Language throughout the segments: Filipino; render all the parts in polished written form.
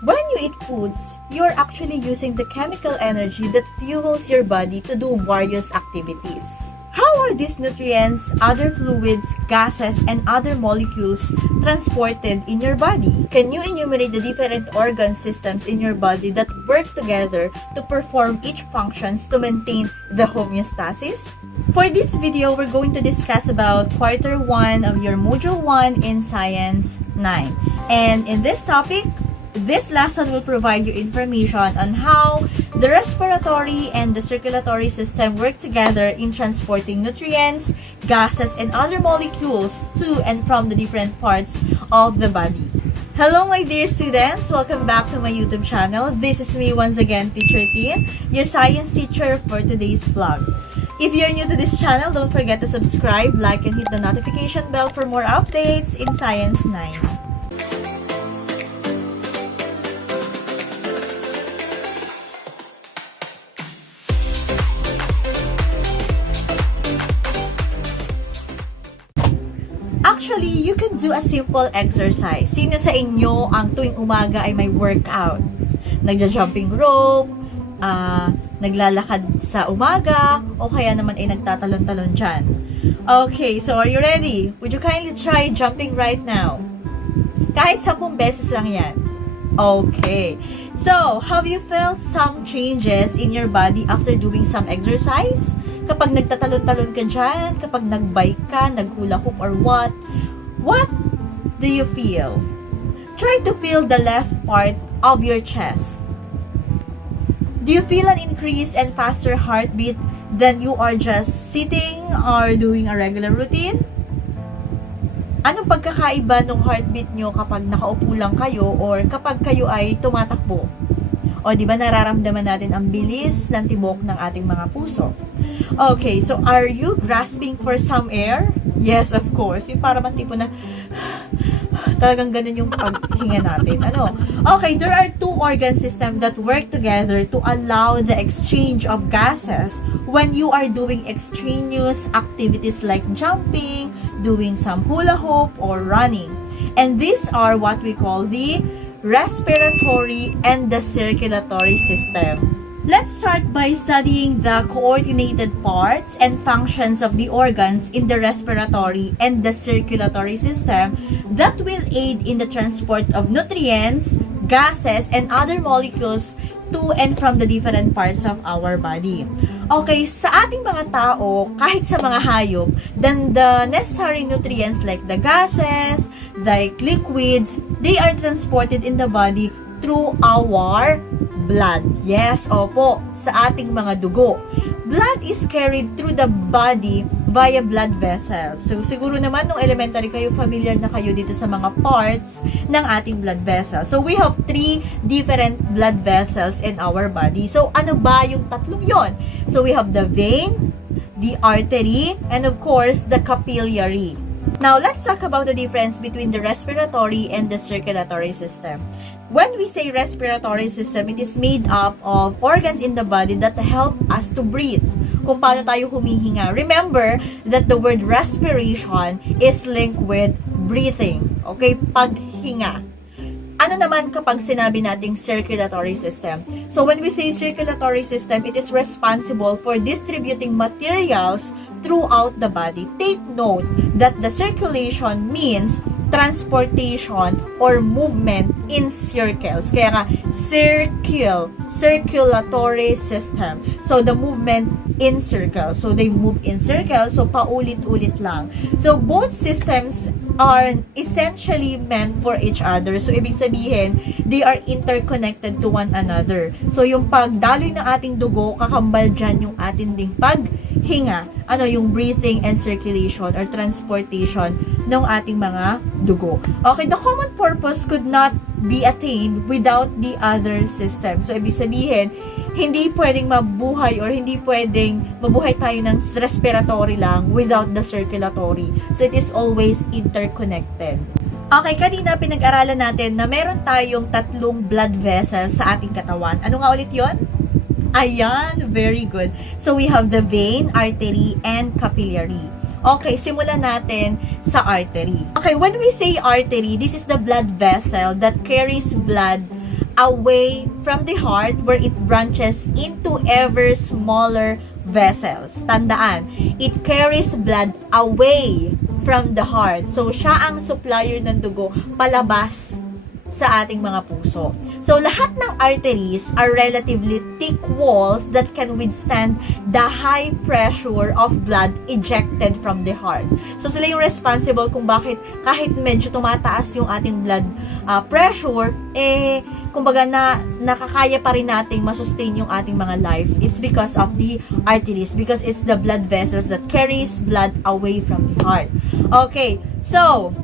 When you eat foods, you're actually using the chemical energy that fuels your body to do various activities. How are these nutrients, other fluids, gases, and other molecules transported in your body? Can you enumerate the different organ systems in your body that work together to perform each functions to maintain the homeostasis? For this video, we're going to discuss about quarter 1 of your module 1 in Science 9. And in this topic, this lesson will provide you information on how the respiratory and the circulatory system work together in transporting nutrients, gases, and other molecules to and from the different parts of the body. Hello my dear students! Welcome back to my YouTube channel. This is me once again, Teacher T, your science teacher for today's vlog. If you're new to this channel, don't forget to subscribe, like, and hit the notification bell for more updates in Science 9. Actually, you can do a simple exercise. Sino sa inyo ang tuwing umaga ay may workout? Nagja-jumping rope, naglalakad sa umaga, o kaya naman ay nagtatalon-talon dyan. Okay, so are you ready? Would you kindly try jumping right now? Kahit 10 beses lang yan. Okay. So, have you felt some changes in your body after doing some exercise? Kapag nagtatalon-talon ka dyan, kapag nagbike ka, naghula hoop or what do you feel? Try to feel the left part of your chest. Do you feel an increase and faster heartbeat than you are just sitting or doing a regular routine? Anong pagkakaiba ng heartbeat nyo kapag nakaupo lang kayo or kapag kayo ay tumatakbo? O di ba nararamdaman natin ang bilis ng tibok ng ating mga puso? Okay, so are you grasping for some air? Yes, of course. Yung para man tipo na talagang ganun yung paghinga natin. Okay, there are 2 organ systems that work together to allow the exchange of gases when you are doing extraneous activities like jumping, doing some hula hoop, or running. And these are what we call the respiratory and the circulatory system. Let's start by studying the coordinated parts and functions of the organs in the respiratory and the circulatory system that will aid in the transport of nutrients, gases, and other molecules to and from the different parts of our body. Okay, sa ating mga tao, kahit sa mga hayop, then the necessary nutrients like the gases, like liquids, they are transported in the body through our blood. Yes, opo, sa ating mga dugo. Blood is carried through the body via blood vessels. So, siguro naman nung elementary kayo, familiar na kayo dito sa mga parts ng ating blood vessels. So, we have 3 different blood vessels in our body. So, ano ba yung tatlong yon? So, we have the vein, the artery, and of course, the capillary. Now, let's talk about the difference between the respiratory and the circulatory system. When we say respiratory system, it is made up of organs in the body that help us to breathe. Kung paano tayo humihinga. Remember that the word respiration is linked with breathing. Okay? Paghinga. Ano naman kapag sinabi nating circulatory system? So when we say circulatory system, it is responsible for distributing materials throughout the body. Take note that the circulation means transportation or movement in circles. Kaya nga, circulatory system. So, the movement in circles. So, they move in circles. So, paulit-ulit lang. So, both systems are essentially meant for each other. So, ibig sabihin, they are interconnected to one another. So, yung pagdaloy ng ating dugo, kakambal dyan yung ating ding paghinga. Yung breathing and circulation or transportation ng ating mga dugo. Okay, the common purpose could not be attained without the other system. So, ibig sabihin, hindi pwedeng mabuhay or hindi pwedeng mabuhay tayo ng respiratory lang without the circulatory. So, it is always interconnected. Okay, kanina pinag-aralan natin na meron tayong 3 blood vessels sa ating katawan. Ano nga ulit yon? Ayan, very good. So, we have the vein, artery, and capillary. Okay, simulan natin sa artery. Okay, when we say artery, this is the blood vessel that carries blood away from the heart where it branches into ever smaller vessels. Tandaan, it carries blood away from the heart. So, siya ang supplier ng dugo palabas sa ating mga puso. So, lahat ng arteries are relatively thick walls that can withstand the high pressure of blood ejected from the heart. So, sila yung responsible kung bakit kahit medyo tumataas yung ating blood pressure, kumbaga nakakaya pa rin nating masustain yung ating mga life. It's because of the arteries, because it's the blood vessels that carries blood away from the heart. Okay, so,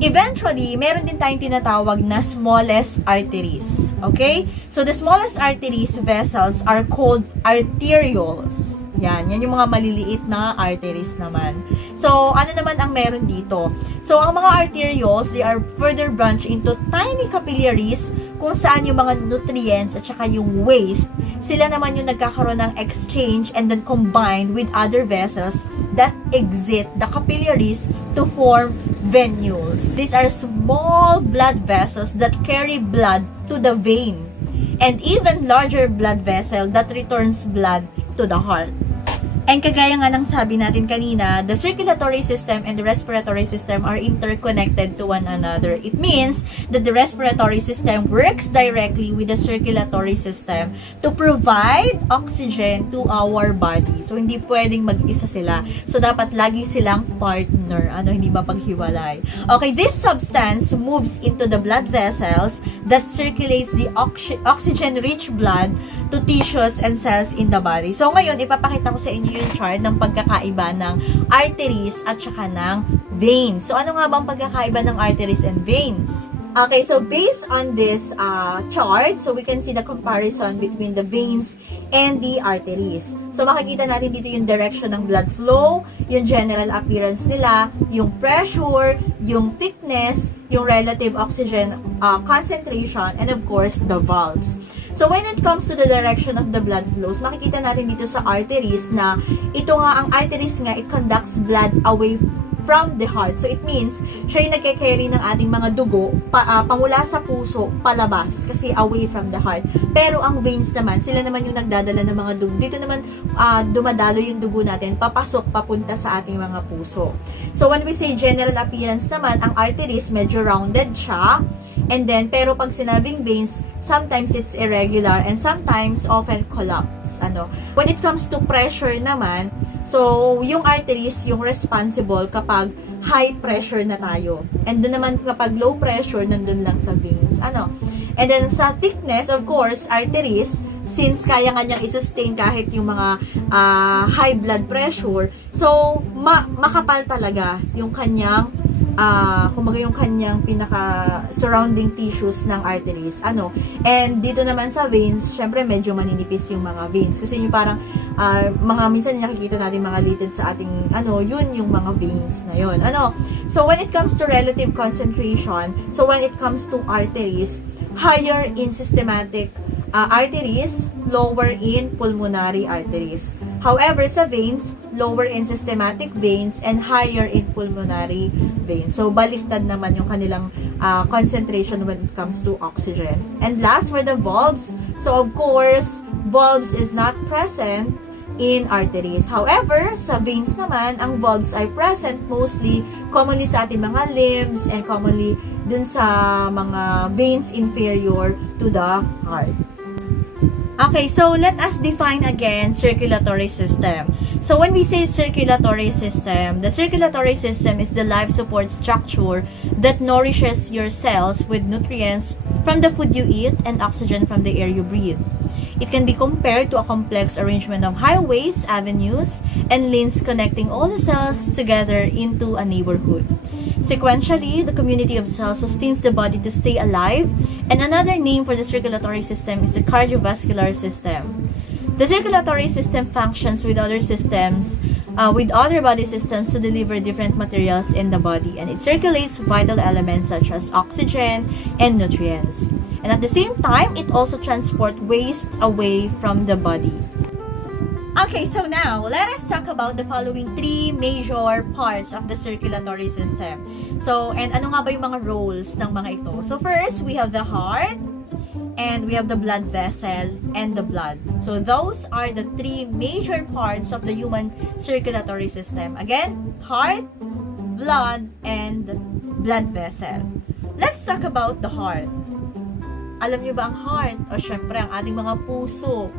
eventually, meron din tayong tinatawag na smallest arteries. Okay? So, the smallest arteries vessels are called arterioles. Yan yung mga maliliit na arteries naman. So, ano naman ang meron dito? So, ang mga arterioles, they are further branched into tiny capillaries kung saan yung mga nutrients at saka yung waste, sila naman yung nagkakaroon ng exchange and then combined with other vessels that exit the capillaries to form venules. These are small blood vessels that carry blood to the vein and even larger blood vessel that returns blood to the heart. And kagaya nga ng sabi natin kanina, the circulatory system and the respiratory system are interconnected to one another. It means that the respiratory system works directly with the circulatory system to provide oxygen to our body. So, hindi pwedeng mag-isa sila. So, dapat lagi silang partner. Hindi mapaghiwalay. Okay, this substance moves into the blood vessels that circulates the oxygen-rich blood to tissues and cells in the body. So, ngayon, ipapakita ko sa inyo yung chart ng pagkakaiba ng arteries at saka ng veins. So, ano nga bang pagkakaiba ng arteries and veins? Okay, so based on this chart, so we can see the comparison between the veins and the arteries. So, makikita natin dito yung direction ng blood flow, yung general appearance nila, yung pressure, yung thickness, yung relative oxygen concentration, and of course, the valves. So, when it comes to the direction of the blood flows, makikita natin dito sa arteries na ito nga, ang arteries nga, it conducts blood away from the heart. So, it means, siya yung nagke-carry ng ating mga dugo pamula sa puso, palabas, kasi away from the heart. Pero ang veins naman, sila naman yung nagdadala ng mga dugo. Dito naman, dumadalo yung dugo natin, papasok, papunta sa ating mga puso. So, when we say general appearance naman, ang arteries, medyo rounded siya. And then, pero pag sinabing veins, sometimes it's irregular and sometimes often collapse. When it comes to pressure naman, so, yung arteries, yung responsible kapag high pressure na tayo. And doon naman kapag low pressure, nandun lang sa veins. And then, sa thickness, of course, arteries, since kaya nga niyang i-sustain kahit yung mga high blood pressure, so, makapal talaga yung kanyang kumbaga yung kanyang pinaka-surrounding tissues ng arteries. And dito naman sa veins, syempre medyo maninipis yung mga veins. Kasi yung parang, minsan nakikita natin mga litid sa ating, yun yung mga veins na yun. So, when it comes to relative concentration, so when it comes to arteries, higher in systematic arteries, lower in pulmonary arteries. However, sa veins, lower in systematic veins and higher in pulmonary veins. So, baliktad naman yung kanilang concentration when it comes to oxygen. And last, for the valves. So, of course, valves is not present in arteries. However, sa veins naman, ang valves are present commonly sa ating mga limbs and commonly dun sa mga veins inferior to the heart. Okay, so let us define again circulatory system. So when we say circulatory system, the circulatory system is the life support structure that nourishes your cells with nutrients from the food you eat and oxygen from the air you breathe. It can be compared to a complex arrangement of highways, avenues, and lanes connecting all the cells together into a neighborhood. Sequentially, the community of cells sustains the body to stay alive, and another name for the circulatory system is the cardiovascular system. The circulatory system functions with other systems, with other body systems to deliver different materials in the body, and it circulates vital elements such as oxygen and nutrients. And at the same time, it also transports waste away from the body. Okay, so now, let us talk about the following three major parts of the circulatory system. So, and ano nga ba yung mga roles ng mga ito? So, first, we have the heart, and we have the blood vessel and the blood. So those are the three major parts of the human circulatory system. Again, heart, blood, and blood vessel. Let's talk about the heart. Alam niyo ba ang heart? O syempre, ang ating mga puso.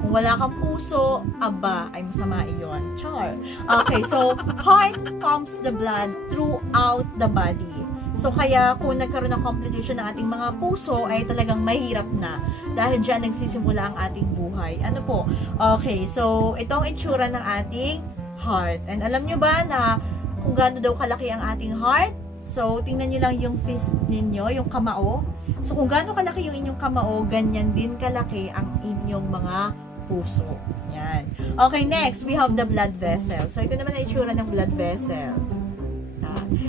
Kung wala kang puso, aba, ay masama iyon. Char. Okay, so heart pumps the blood throughout the body. So kaya kung nagkaroon ng complication ng ating mga puso, ay talagang mahirap na. Dahil dyan nagsisimula ang ating buhay. Ano po? Okay, so itong itsura ng ating heart. And alam nyo ba na kung gaano daw kalaki ang ating heart? So tingnan nyo lang yung fist ninyo, yung kamao. So kung gaano kalaki yung inyong kamao, ganyan din kalaki ang inyong mga puso. Yan. Okay, next, we have the blood vessel. So ito naman ang itsura ng blood vessel.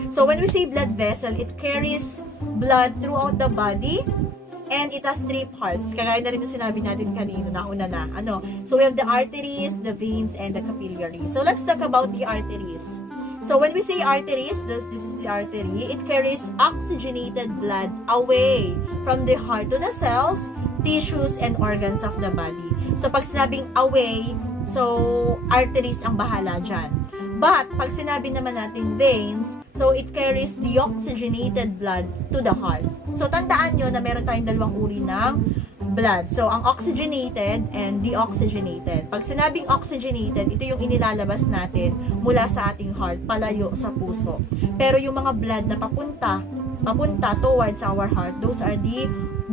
So when we say blood vessel, it carries blood throughout the body and it has three parts. Kagaya na rin na sinabi natin kanina, nauna na. Ano? So we have the arteries, the veins, and the capillaries. So let's talk about the arteries. So when we say arteries, this is the artery, it carries oxygenated blood away from the heart to the cells, tissues, and organs of the body. So pag sinabing away, so arteries ang bahala dyan. But pag sinabi naman natin veins, so it carries deoxygenated blood to the heart. So tandaan nyo na meron tayong dalawang uri ng blood. So ang oxygenated and deoxygenated. Pag sinabing oxygenated, ito yung inilalabas natin mula sa ating heart, palayo sa puso. Pero yung mga blood na papunta towards our heart, those are the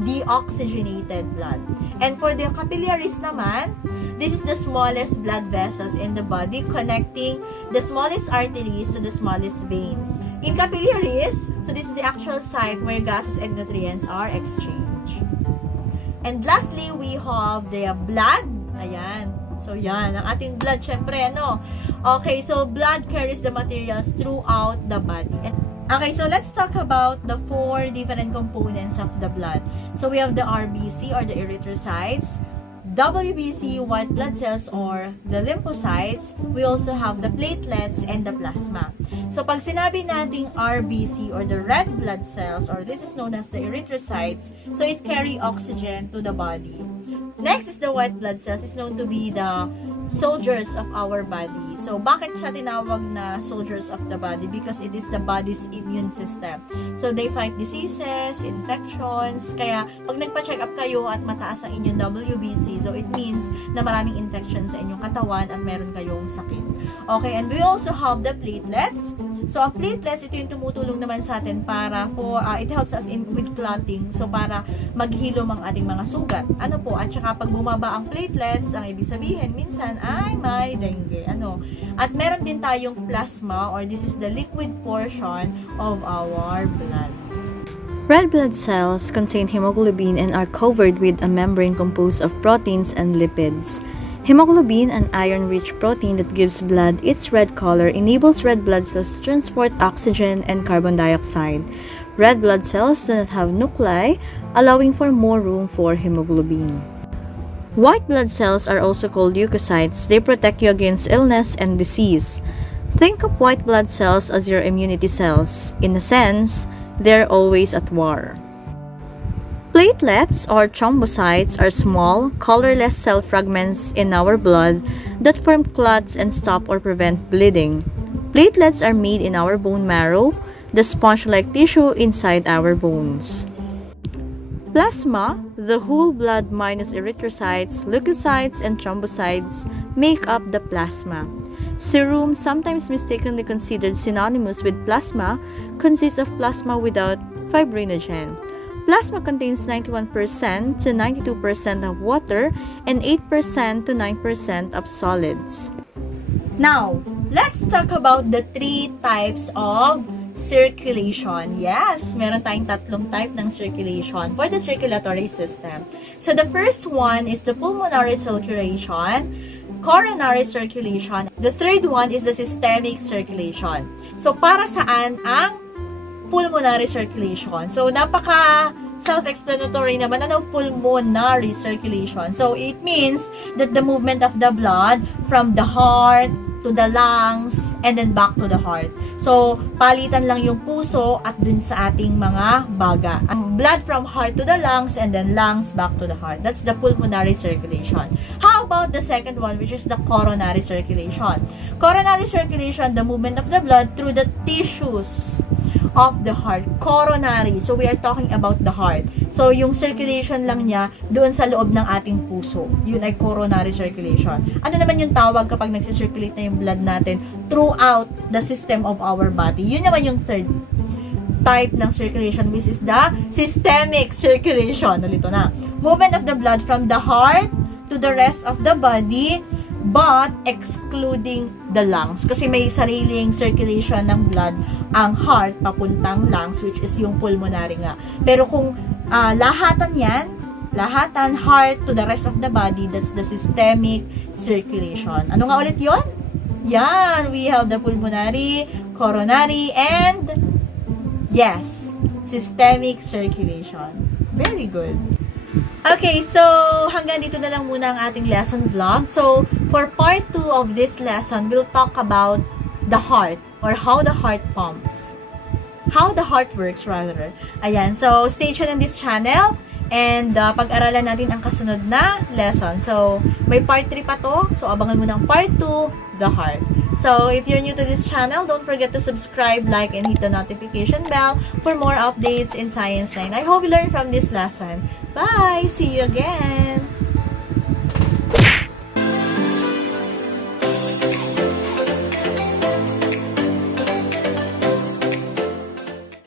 deoxygenated blood. And for the capillaries naman, this is the smallest blood vessels in the body connecting the smallest arteries to the smallest veins. In capillaries, so this is the actual site where gases and nutrients are exchanged. And lastly, we have the blood. Ayan. So, yan. Ang ating blood, syempre, ano? Okay, so blood carries the materials throughout the body. Okay, so let's talk about the four different components of the blood. So, we have the RBC or the erythrocytes, WBC, white blood cells or the lymphocytes. We also have the platelets and the plasma. So, pag sinabi nating RBC or the red blood cells, or this is known as the erythrocytes, so it carry oxygen to the body. Next is the white blood cells. It's known to be the soldiers of our body. So, bakit siya tinawag na soldiers of the body? Because it is the body's immune system. So, they fight diseases, infections. Kaya, pag nagpa-check up kayo at mataas ang inyong WBC, so it means na maraming infection sa inyong katawan at meron kayong sakit. Okay, and we also have the platelets. So, ang platelets, ito yung tumutulong naman sa atin para it helps us with clotting. So, para maghilom ang ating mga sugat. Ano po? At saka, pag bumaba ang platelets, ang ibig sabihin, minsan, ay may dengue. Ano? At meron din tayong plasma, or this is the liquid portion of our blood. Red blood cells contain hemoglobin and are covered with a membrane composed of proteins and lipids. Hemoglobin, an iron-rich protein that gives blood its red color, enables red blood cells to transport oxygen and carbon dioxide. Red blood cells do not have nuclei, allowing for more room for hemoglobin. White blood cells are also called leukocytes. They protect you against illness and disease. Think of white blood cells as your immunity cells. In a sense, they're always at war. Platelets or thrombocytes are small, colorless cell fragments in our blood that form clots and stop or prevent bleeding. Platelets are made in our bone marrow, the sponge-like tissue inside our bones. Plasma, the whole blood minus erythrocytes, leukocytes, and thrombocytes, make up the plasma. Serum, sometimes mistakenly considered synonymous with plasma, consists of plasma without fibrinogen. Plasma contains 91% to 92% of water and 8% to 9% of solids. Now, let's talk about the three types of circulation. Yes, meron tayong tatlong type ng circulation for the circulatory system. So, the first one is the pulmonary circulation, coronary circulation. The third one is the systemic circulation. So, para saan ang pulmonary circulation? So, napaka self-explanatory naman. Ano pulmonary circulation? So, it means that the movement of the blood from the heart to the lungs and then back to the heart. So, palitan lang yung puso at dun sa ating mga baga. Ang blood from heart to the lungs and then lungs back to the heart. That's the pulmonary circulation. How about the second one, which is the coronary circulation? Coronary circulation, the movement of the blood through the tissues of the heart. Coronary. So, we are talking about the heart. So, yung circulation lang niya doon sa loob ng ating puso. Yun ay coronary circulation. Ano naman yung tawag kapag nagsisirculate na yung blood natin throughout the system of our body? Yun naman yung third type ng circulation, which is the systemic circulation. Nalito na. Movement of the blood from the heart to the rest of the body, but excluding the lungs. Kasi may sariling circulation ng blood ang heart papuntang lungs, which is yung pulmonary nga. Pero kung lahatan yan, lahatan, heart to the rest of the body, that's the systemic circulation. Ano nga ulit yun? Yan, we have the pulmonary, coronary, and yes, systemic circulation. Very good. Okay, so hanggang dito na lang muna ang ating lesson vlog. So, for part 2 of this lesson, we'll talk about the heart or how the heart pumps. How the heart works, rather. Ayan, so stay tuned in this channel and pag-aralan natin ang kasunod na lesson. So, may part 3 pa to. So, abangan mo ng part 2, the heart. So, if you're new to this channel, don't forget to subscribe, like, and hit the notification bell for more updates in Science 9. I hope you learned from this lesson. Bye! See you again!